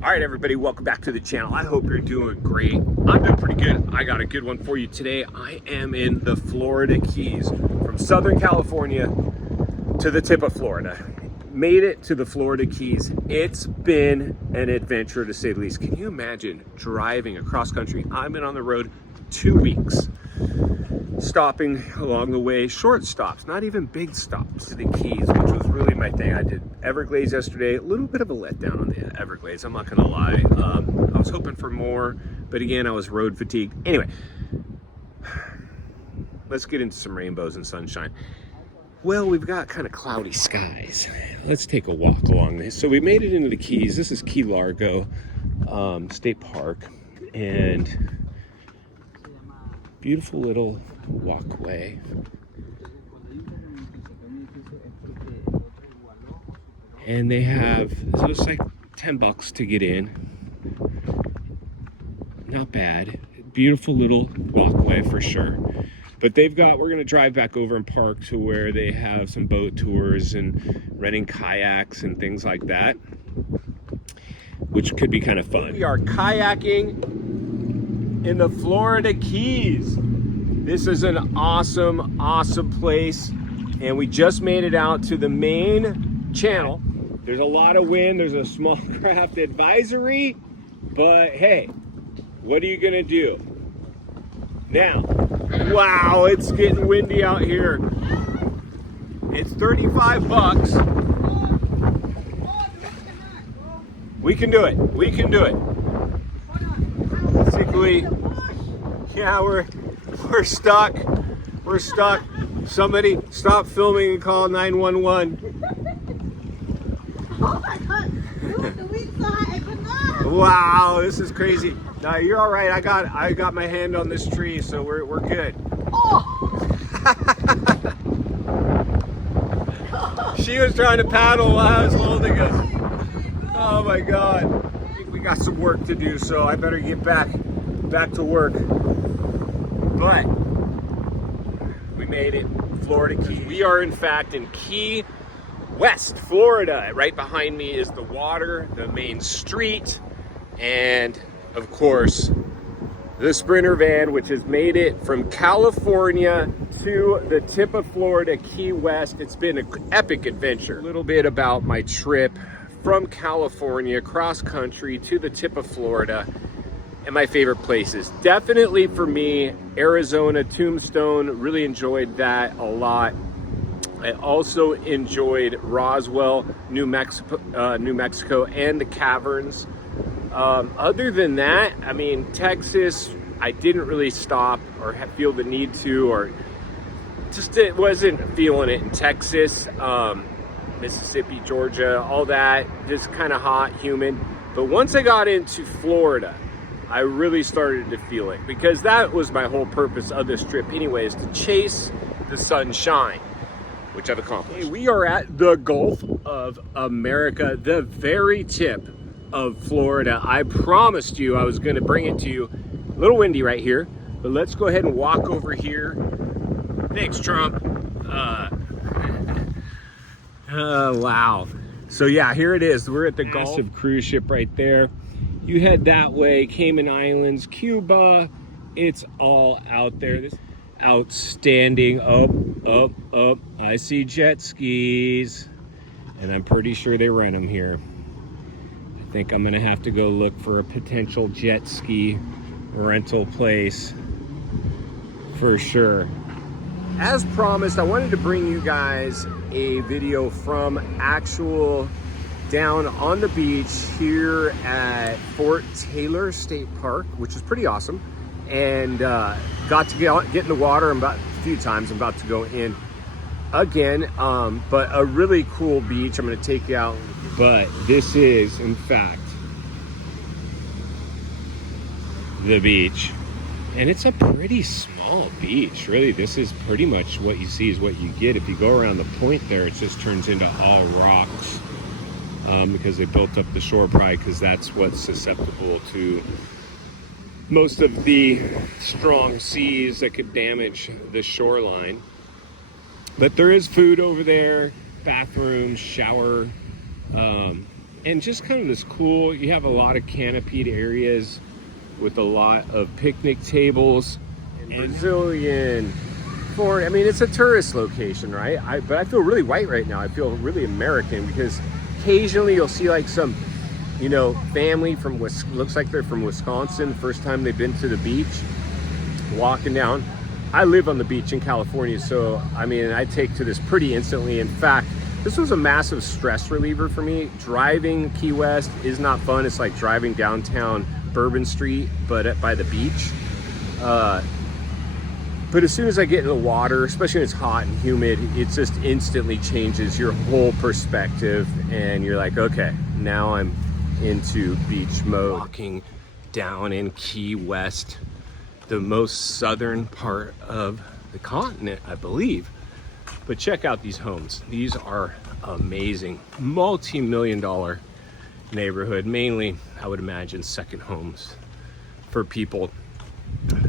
All right, everybody, welcome back to the channel. I hope you're doing great. I'm doing pretty good. I got a good one for you today. I am in the Florida Keys, from Southern California to the tip of Florida. Made it to the Florida Keys. It's been an adventure, to say the least. Can you imagine driving across country? I've been on the road 2 weeks, stopping along the way, short stops, not even big stops, to the Keys, which was really my thing. I did Everglades yesterday, a little bit of a letdown on the Everglades, I'm not gonna lie. I was hoping for more, but again, I was road fatigued. Anyway, let's get into some rainbows and sunshine. Well, we've got kind of cloudy skies. Let's take a walk along this. So we made it into the Keys. This is Key Largo State Park, and beautiful little walkway. And they have, so it's like $10 to get in. Not bad. Beautiful little walkway for sure. But they've got, we're gonna drive back over and park to where they have some boat tours and renting kayaks and things like that, which could be kind of fun. We are kayaking in the Florida Keys. This is an awesome, awesome place. And we just made it out to the main channel. There's a lot of wind, there's a small craft advisory, but hey, what are you gonna do? Now, wow, it's getting windy out here. It's $35. We can do it, we can do it. Basically, yeah, we're stuck. We're stuck. Somebody stop filming and call 911. Oh my God! Look, the wind's so high, I could not. Wow, this is crazy. No, you're all right. I got my hand on this tree, so we're good. Oh! She was trying to paddle while I was holding us. Oh my God. I think we got some work to do, so I better get back to work. But we made it, Florida Keys. We are in fact in Key West, Florida. Right behind me is the water, the main street, and of course, the Sprinter van, which has made it from California to the tip of Florida, Key West. It's been an epic adventure. A little bit about my trip from California, cross country to the tip of Florida, and my favorite places. Definitely for me, Arizona, Tombstone, really enjoyed that a lot. I also enjoyed Roswell, New Mexico, and the caverns. Other than that, I mean, Texas, I didn't really stop or feel the need to, or just it wasn't feeling it in Texas. Mississippi, Georgia, all that, just kind of hot, humid. But once I got into Florida, I really started to feel it, because that was my whole purpose of this trip anyway, is to chase the sunshine, which I've accomplished. Hey, we are at the Gulf of America, the very tip of Florida. I promised you I was going to bring it to you. A little windy right here, but let's go ahead and walk over here. Thanks, Trump. Wow. So yeah, here it is. We're at the Gulf cruise ship right there. You head that way, Cayman Islands, Cuba. It's all out there. This outstanding. Up. I see jet skis, and I'm pretty sure they rent them here. I think I'm gonna have to go look for a potential jet ski rental place for sure. As promised, I wanted to bring you guys a video from actual down on the beach here at Fort Taylor State Park, which is pretty awesome. And got to get in the water a few times. I'm about to go in again, but a really cool beach. I'm gonna take you out. But this is, in fact, the beach. And it's a pretty small beach, really. This is pretty much what you see is what you get. If you go around the point there, it just turns into all rocks, because they built up the shore probably because that's what's susceptible to most of the strong seas that could damage the shoreline. But there is food over there, bathrooms, shower, And just kind of this cool, you have a lot of canopied areas with a lot of picnic tables and Brazilian foreign. I mean, it's a tourist location, right? But I feel really white right now. I feel really American because occasionally you'll see like some, you know, family from looks like they're from Wisconsin, first time they've been to the beach, walking down. I live on the beach in California, so I mean, I take to this pretty instantly. In fact, this was a massive stress reliever for me. Driving Key West is not fun. It's like driving downtown Bourbon Street, but by the beach. But as soon as I get in the water, especially when it's hot and humid, it just instantly changes your whole perspective. And you're like, okay, now I'm into beach mode. Walking down in Key West, the most southern part of the continent, I believe. But check out these homes. These are amazing. Multi-million-dollar neighborhood. Mainly, I would imagine, second homes for people.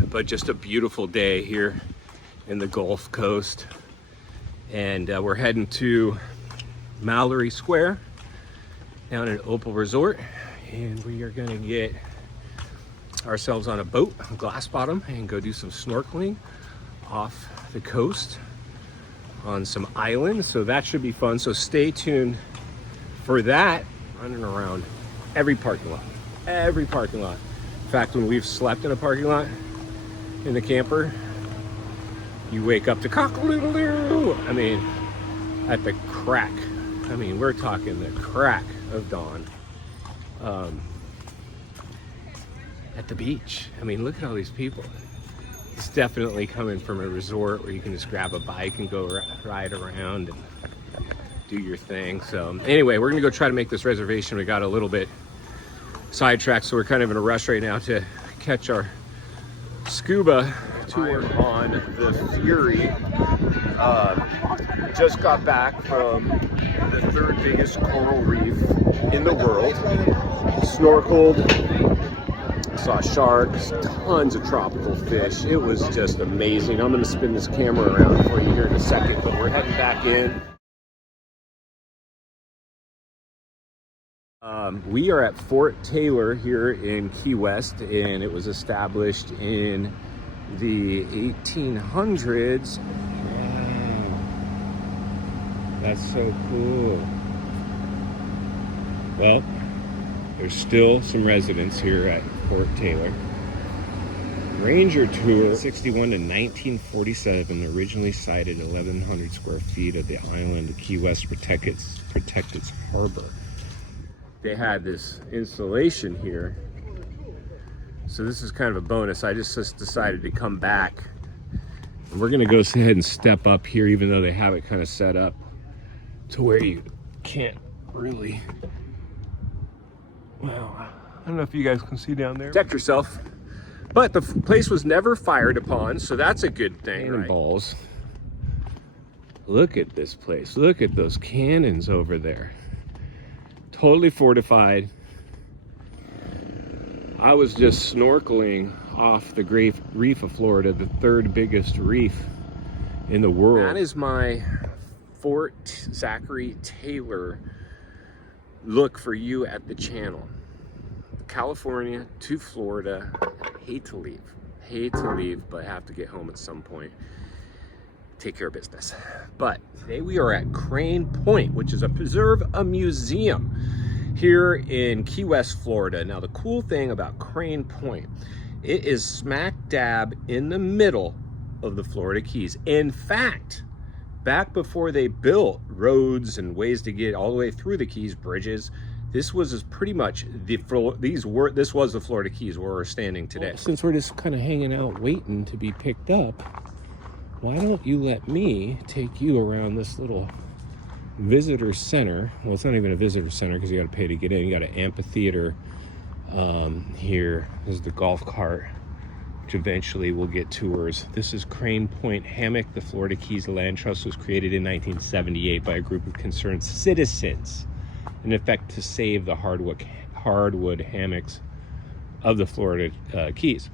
But just a beautiful day here in the Gulf Coast. And we're heading to Mallory Square down at Opal Resort. And we are gonna get ourselves on a boat, glass bottom, and go do some snorkeling off the coast on some islands. So that should be fun. So stay tuned for that. Running around every parking lot. Every parking lot. In fact, when we've slept in a parking lot in the camper, you wake up to cock-a-doodle-doo. I mean, at the crack. I mean, we're talking the crack of dawn. At the beach. I mean, look at all these people. It's definitely coming from a resort where you can just grab a bike and go ride around and do your thing. So anyway, we're gonna go try to make this reservation. We got a little bit sidetracked, so we're kind of in a rush right now to catch our scuba tour on the Fury. Just got back from the third biggest coral reef in the world. Snorkeled, saw sharks, tons of tropical fish. It was just amazing. I'm gonna spin this camera around for you here in a second, but we're heading back in. We are at Fort Taylor here in Key West, and it was established in the 1800s. Wow. That's so cool. Well, there's still some residents here at Fort Taylor. Ranger tour, 61 to 1947, originally sited 1,100 square feet of the island of Key West to protect its harbor. They had this installation here, so this is kind of a bonus. I just decided to come back, and we're gonna go ahead and step up here, even though they have it kind of set up to where you can't really, well, I don't know if you guys can see down there. Protect yourself. But the place was never fired upon, so that's a good thing. Right? Balls. Look at this place. Look at those cannons over there. Totally fortified. I was just snorkeling off the Great Reef of Florida, the third biggest reef in the world. That is my Fort Zachary Taylor look for you at the channel. California to Florida. Hate to leave, but have to get home at some point. Take care of business. But today we are at Crane Point, which is a museum here in Key West, Florida. Now the cool thing about Crane Point, it is smack dab in the middle of the Florida Keys. In fact, back before they built roads and ways to get all the way through the Keys, bridges, this was pretty much this was the Florida Keys where we're standing today. Well, since we're just kind of hanging out waiting to be picked up, why don't you let me take you around this little visitor center? Well, it's not even a visitor center because you got to pay to get in. You got an amphitheater here. This is the golf cart, which eventually will get tours. This is Crane Point Hammock. The Florida Keys Land Trust was created in 1978 by a group of concerned citizens, in effect to save the hardwood hammocks of the Florida Keys.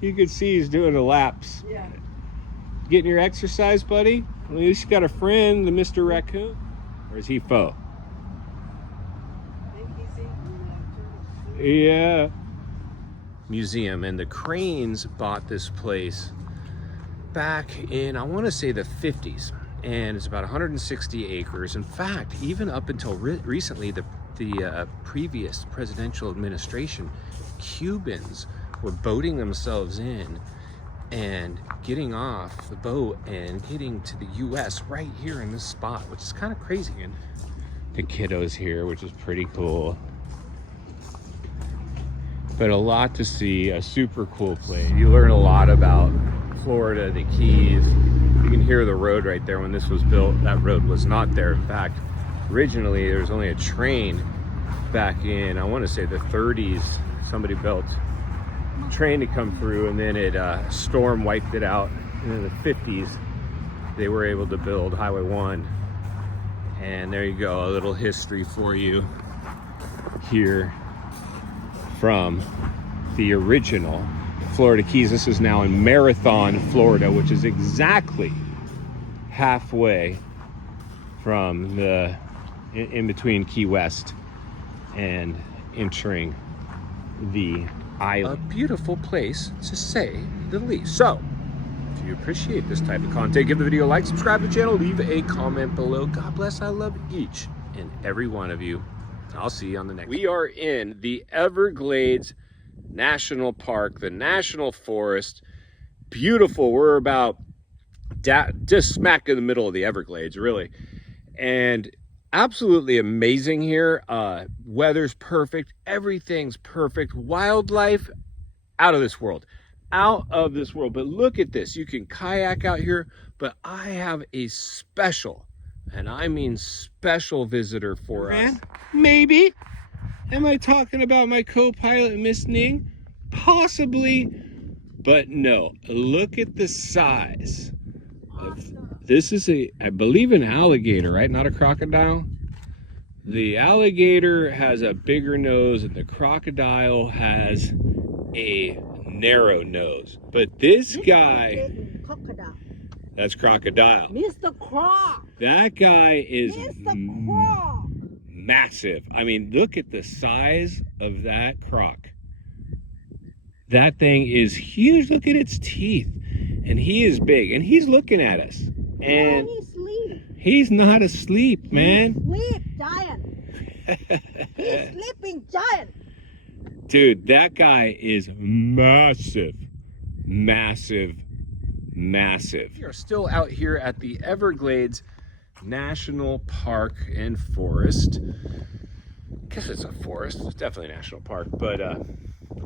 You can see he's doing the laps. Yeah. Getting your exercise, buddy? At least you got a friend, the Mr. Raccoon. Or is he foe? I think he's eating turtles. Yeah. Museum, and the Cranes bought this place back in, I want to say, the 50s, and it's about 160 acres. In fact, even up until recently, the previous presidential administration, Cubans were boating themselves in and getting off the boat and getting to the US right here in this spot, which is kind of crazy. And the kiddos here, which is pretty cool. But a lot to see, a super cool place. You learn a lot about Florida, the Keys. You can hear the road right there. When this was built, that road was not there. In fact, originally there was only a train back in, I want to say, the 30s. Somebody built a train to come through, and then a storm wiped it out. And in the 50s, they were able to build Highway 1. And there you go, a little history for you here from the original Florida Keys. This is now in Marathon, Florida, which is exactly halfway from the in between Key West and entering the island. A beautiful place, to say the least. So if you appreciate this type of content, give the video a like, subscribe to the channel, leave a comment below. God bless. I love each and every one of you. I'll see you on the next. We are in the Everglades National Park, the National Forest. Beautiful. We're about just smack in the middle of the Everglades, really. And absolutely amazing here. Weather's perfect. Everything's perfect. Wildlife out of this world. Out of this world. But look at this. You can kayak out here. But I have a special, and I mean special, visitor for us. Maybe. Am I talking about my co-pilot, Miss Ning? Possibly, but no. Look at the size. This is I believe, an alligator, right? Not a crocodile. The alligator has a bigger nose, and the crocodile has a narrow nose. But this guy, that's crocodile. Mr. Croc. That guy is Mr. Croc. Massive. I mean, look at the size of that croc. That thing is huge. Look at its teeth. And he is big. And he's looking at us. And he's not asleep, man. Sleep, giant. He's sleeping giant. Dude, that guy is massive. Massive. Massive. We are still out here at the Everglades National Park and Forest. I guess it's a forest. It's definitely a national park, but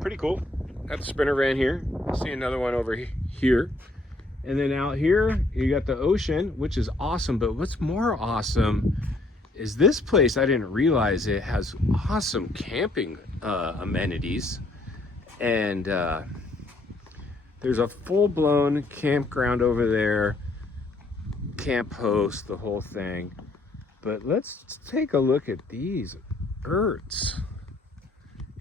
pretty cool. Got the sprinter van here. See another one over here. And then out here, you got the ocean, which is awesome. But what's more awesome is this place. I didn't realize it has awesome camping amenities. And there's a full-blown campground over there. Camp host, the whole thing. But let's take a look at these yurts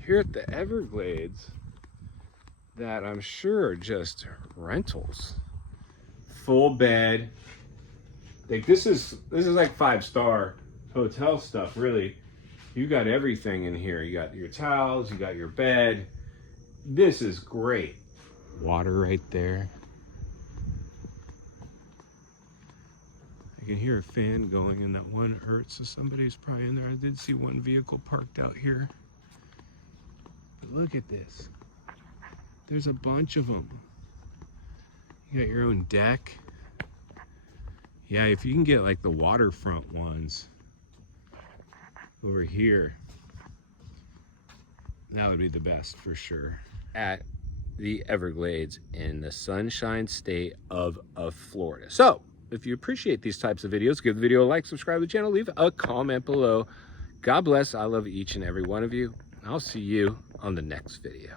here at the Everglades that I'm sure are just rentals. Full bed. Like this is like 5-star hotel stuff, really. You got everything in here. You got your towels, you got your bed. This is great. Water right there. I can hear a fan going in that one yurt, so somebody's probably in there. I did see one vehicle parked out here. But look at this. There's a bunch of them. You got your own deck. Yeah, if you can get like the waterfront ones over here, that would be the best for sure. At the Everglades in the Sunshine State of Florida. So, if you appreciate these types of videos, give the video a like, subscribe to the channel, leave a comment below. God bless. I love each and every one of you. I'll see you on the next video.